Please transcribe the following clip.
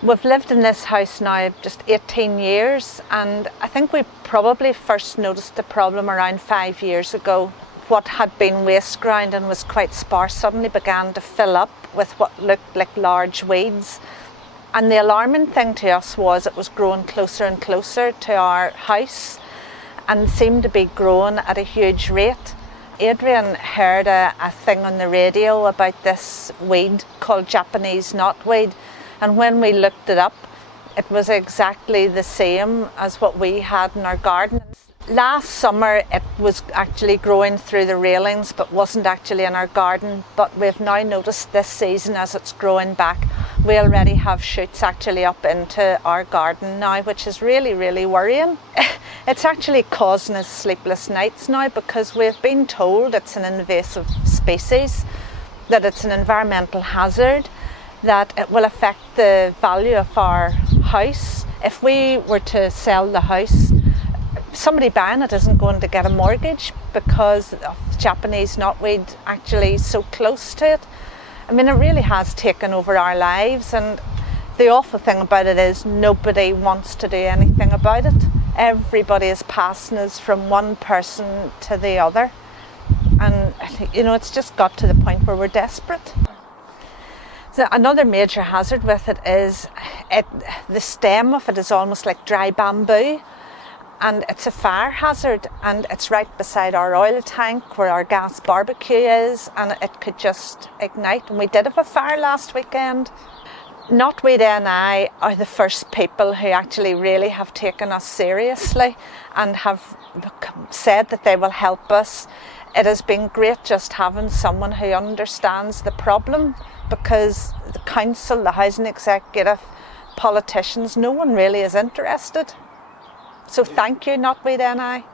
We've lived in this house now just 18 years, and I think we probably first noticed the problem around 5 years ago. What had been waste ground and was quite sparse suddenly began to fill up with what looked like large weeds. And the alarming thing to us was it was growing closer and closer to our house and seemed to be growing at a huge rate. Adrian heard a thing on the radio about this weed called Japanese Knotweed, and when we looked it up, it was exactly the same as what we had in our garden. Last summer it was actually growing through the railings but wasn't actually in our garden, but we've now noticed this season as it's growing back, we already have shoots actually up into our garden now, which is really, really worrying. It's actually causing us sleepless nights now because we've been told it's an invasive species, that it's an environmental hazard, that it will affect the value of our house. If we were to sell the house, somebody buying it isn't going to get a mortgage because of Japanese knotweed actually so close to it. I mean, it really has taken over our lives, and the awful thing about it is nobody wants to do anything about it. Everybody is passing us from one person to the other, and it's just got to the point where we're desperate. So another major hazard with it is the stem of it is almost like dry bamboo, and it's a fire hazard, and it's right beside our oil tank where our gas barbecue is, and it could just ignite. And we did have a fire last weekend. Knotweed and I are the first people who actually really have taken us seriously and have said that they will help us. It has been great just having someone who understands the problem, because the council, the housing executive, politicians, no one really is interested. So thank you, Knotweed NI.